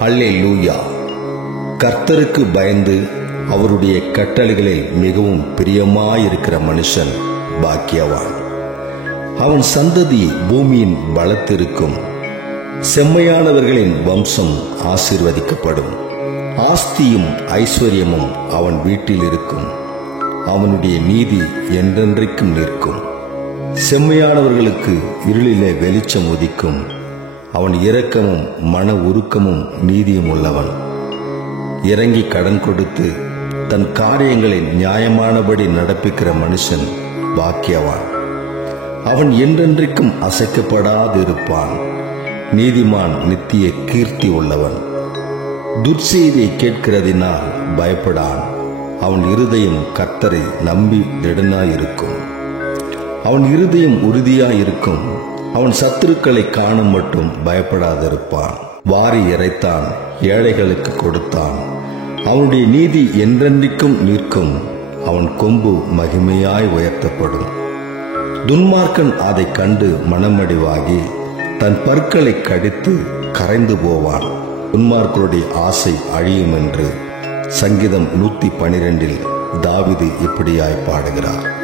அல்லேலூயா. கர்த்தருக்கு பயந்து அவருடைய கட்டளைகளில் மிகவும் பிரியமாயிருக்கிற மனுஷன் பாக்கியவான். அவன் சந்ததி பூமியின் பலத்திருக்கும். செம்மையானவர்களின் வம்சம் ஆசீர்வதிக்கப்படும். ஆஸ்தியும் ஐஸ்வர்யமும் அவன் வீட்டில் இருக்கும். அவனுடைய நீதி என்றென்றைக்கும் நிற்கும். செம்மையானவர்களுக்கு இருளிலே வெளிச்சம் உதிக்கும். அவன் இரக்கமும் மன உருக்கமும் நீதியும் உள்ளவன். இறங்கி கடன் கொடுத்து தன் காரியங்களை நியாயமானபடி நடப்பிக்கிற மனுஷன் பாக்கியவான். அவன் என்றென்றைக்கும் அசைக்கப்படாதிருப்பான். நீதிமான் நித்திய கீர்த்தி உள்ளவன். துர்ச்செய்தியை கேட்கிறதினால் பயப்படான். அவன் இருதயம் கர்த்தரை நம்பி திடனாயிருக்கும். அவன் இருதயம் உறுதியாயிருக்கும். அவன் சத்துருக்களை காணும் மட்டும் பயப்படாதிருப்பான். வாரி இறைத்தான், ஏழைகளுக்கு கொடுத்தான். அவனுடைய நீதி என்றென்றைக்கும் நிற்கும். அவன் கொம்பு மகிமையாய் உயர்த்தப்படும். துன்மார்க்கன் அதை கண்டு மனமடிவாகி தன் பற்களை கடித்து கரைந்து போவான். துன்மார்க்கருடைய ஆசை அழியும் என்று சங்கீதம் 112 தாவீது இப்படியாய் பாடுகிறார்.